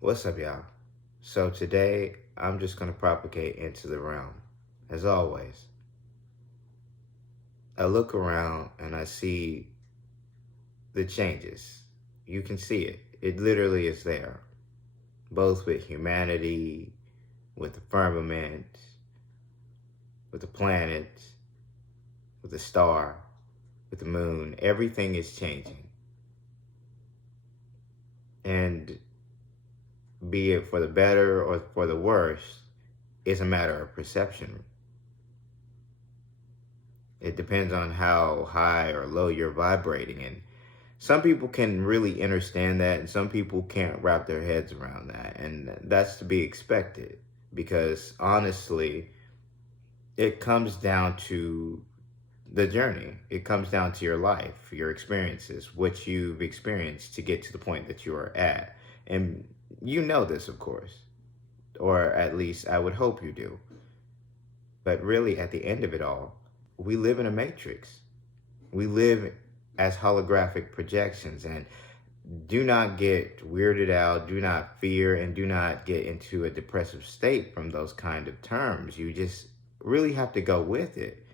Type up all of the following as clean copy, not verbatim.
What's up, y'all? So today, I'm just going to propagate into the realm. As always, I look around and I see the changes. You can see it. It literally is there. Both with humanity, with the firmament, with the planet, with the star, with the moon. Everything is changing. And be it for the better or for the worse, is a matter of perception. It depends on how high or low you're vibrating. And some people can really understand that, and some people can't wrap their heads around that. And that's to be expected, because honestly, it comes down to the journey. It comes down to your life, your experiences, what you've experienced to get to the point that you are at. And you know this, of course, or at least I would hope you do. But really, at the end of it all, we live in a matrix. We live as holographic projections, and do not get weirded out, do not fear, and do not get into a depressive state from those kind of terms. You just really have to go with it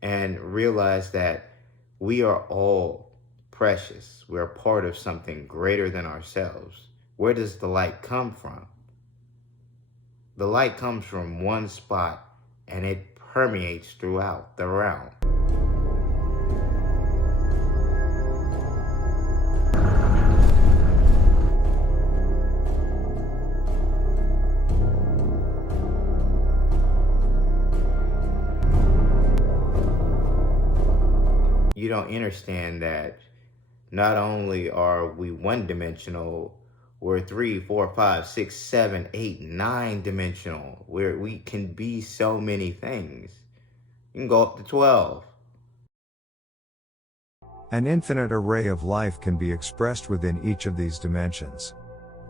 and realize that we are all precious. We're part of something greater than ourselves. Where does the light come from? The light comes from one spot and it permeates throughout the realm. You don't understand that not only are we one-dimensional, we're 3, 4, 5, 6, 7, 8, 9-dimensional, where we can be so many things. You can go up to 12. An infinite array of life can be expressed within each of these dimensions.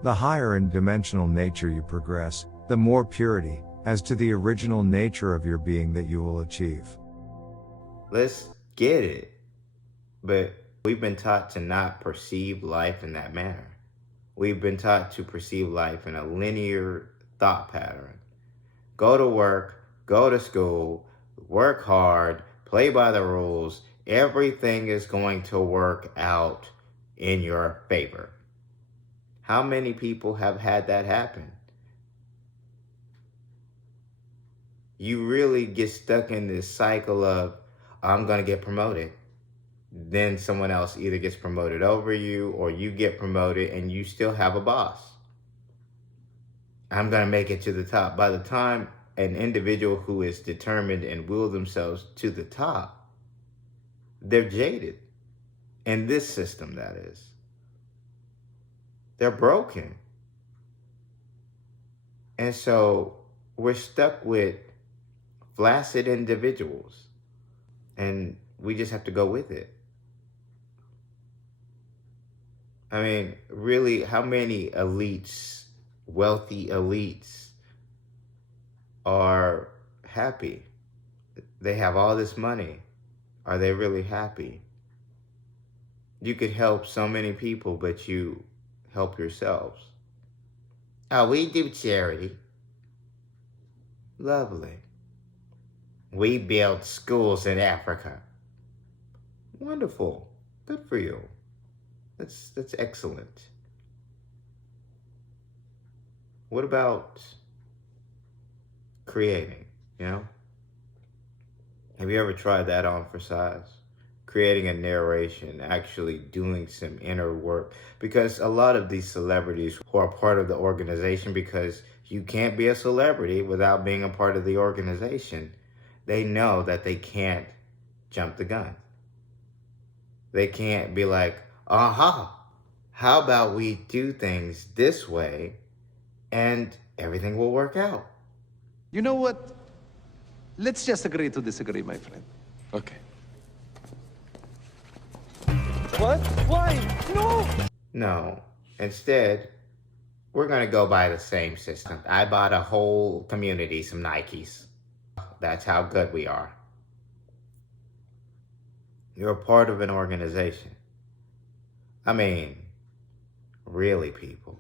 The higher in dimensional nature you progress, the more purity, as to the original nature of your being, that you will achieve. Let's get it. But we've been taught to not perceive life in that manner. We've been taught to perceive life in a linear thought pattern. Go to work, go to school, work hard, play by the rules. Everything is going to work out in your favor. How many people have had that happen? You really get stuck in this cycle of, I'm going to get promoted. Then someone else either gets promoted over you, or you get promoted and you still have a boss. I'm going to make it to the top. By the time an individual who is determined and will themselves to the top, they're jaded. In this system, that is. They're broken. And so we're stuck with flaccid individuals, and we just have to go with it. I mean, really, how many elites, wealthy elites, are happy? They have all this money. Are they really happy? You could help so many people, but you help yourselves. Oh, we do charity. Lovely. We build schools in Africa. Wonderful. Good for you. That's excellent. What about creating, you know? Have you ever tried that on for size? Creating a narration, actually doing some inner work. Because a lot of these celebrities who are part of the organization, because you can't be a celebrity without being a part of the organization, they know that they can't jump the gun. They can't be like, aha, how about we do things this way and everything will work out. You know what? Let's just agree to disagree, my friend. Okay. What? Why? No! No, instead, we're gonna go by the same system. I bought a whole community some Nikes. That's how good we are. You're a part of an organization. I mean, really, people.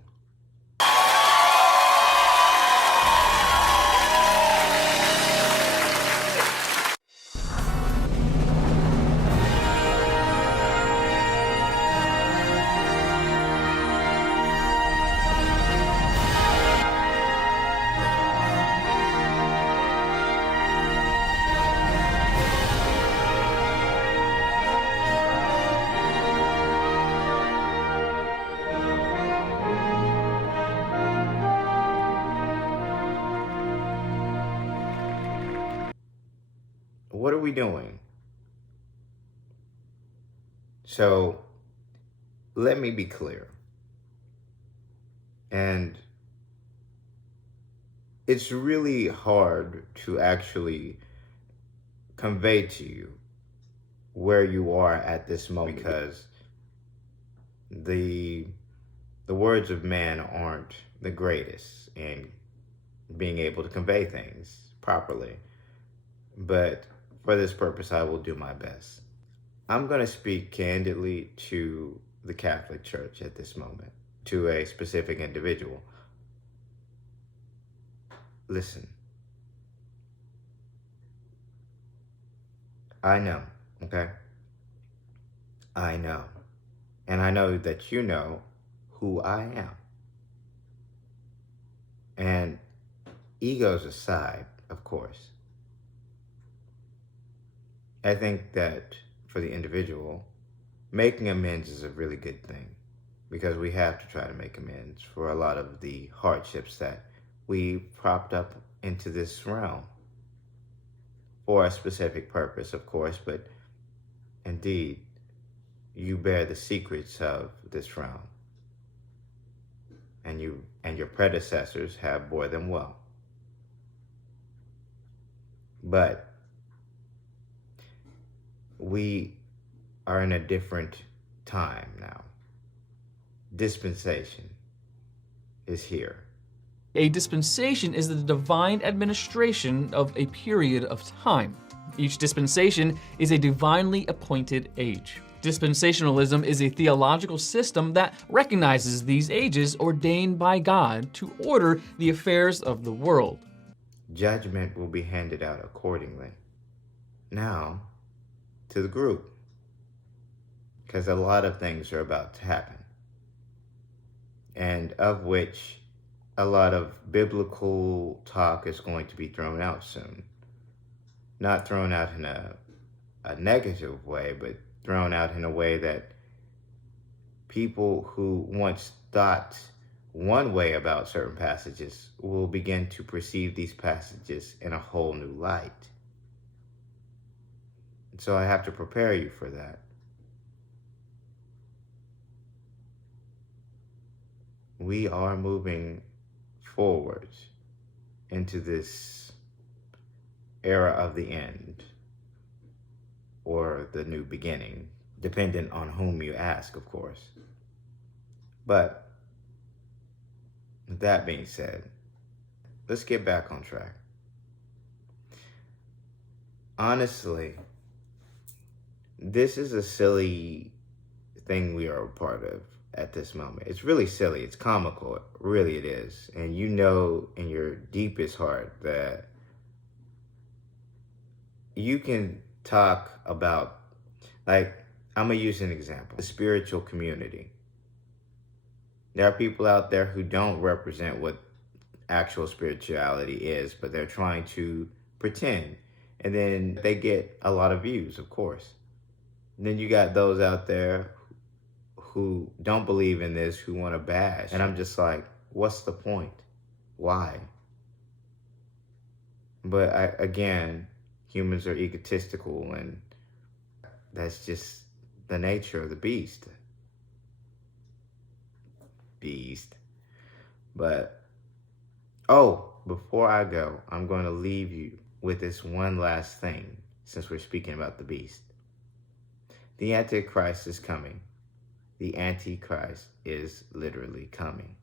we doing? So let me be clear. And it's really hard to actually convey to you where you are at this moment, because the words of man aren't the greatest in being able to convey things properly. But for this purpose, I will do my best. I'm going to speak candidly to the Catholic Church at this moment, to a specific individual. Listen, I know, okay? I know. And I know that you know who I am. And egos aside, of course, I think that for the individual, making amends is a really good thing, because we have to try to make amends for a lot of the hardships that we propped up into this realm for a specific purpose, of course, but indeed, you bear the secrets of this realm, and your predecessors have bore them well. But we are in a different time now. Dispensation is here. A dispensation is the divine administration of a period of time. Each dispensation is a divinely appointed age. Dispensationalism is a theological system that recognizes these ages ordained by God to order the affairs of the world. Judgment will be handed out accordingly. Now, to the group, because a lot of things are about to happen, and of which a lot of biblical talk is going to be thrown out soon. Not thrown out in a negative way, but thrown out in a way that people who once thought one way about certain passages will begin to perceive these passages in a whole new light. So I have to prepare you for that. We are moving forward into this era of the end, or the new beginning, dependent on whom you ask, of course. But with that being said, let's get back on track. Honestly, this is a silly thing we are a part of at this moment. It's really silly. It's comical. Really, it is. And you know in your deepest heart that you can talk about, like, I'm going to use an example, the spiritual community. There are people out there who don't represent what actual spirituality is, but they're trying to pretend. And then they get a lot of views, of course. And then you got those out there who don't believe in this, who want to bash. And I'm just like, what's the point? Why? But again, humans are egotistical, and that's just the nature of the beast. But, before I go, I'm going to leave you with this one last thing, since we're speaking about the beast. The Antichrist is coming. The Antichrist is literally coming.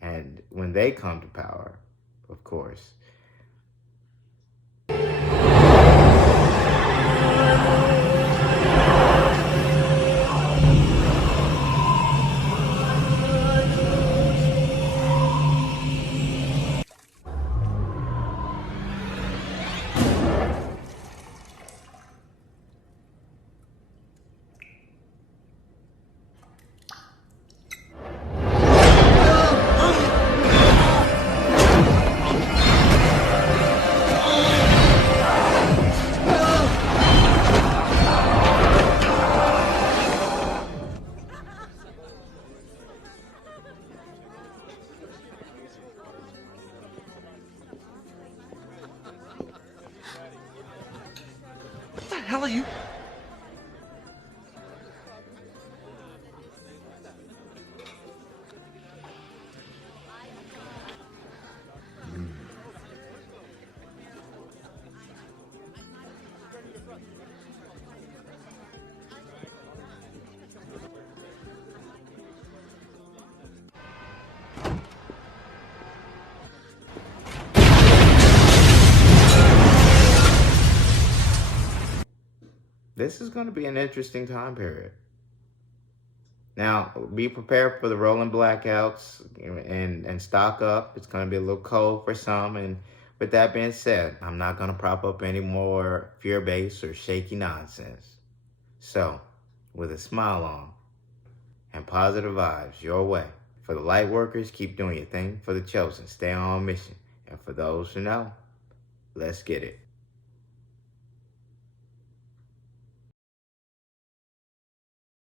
And when they come to power, of course, This is going to be an interesting time period. Now, be prepared for the rolling blackouts and stock up. It's going to be a little cold for some. And with that being said, I'm not going to prop up any more fear-based or shaky nonsense. So, with a smile on and positive vibes your way. For the light workers, keep doing your thing. For the chosen, stay on mission. And for those who know, let's get it.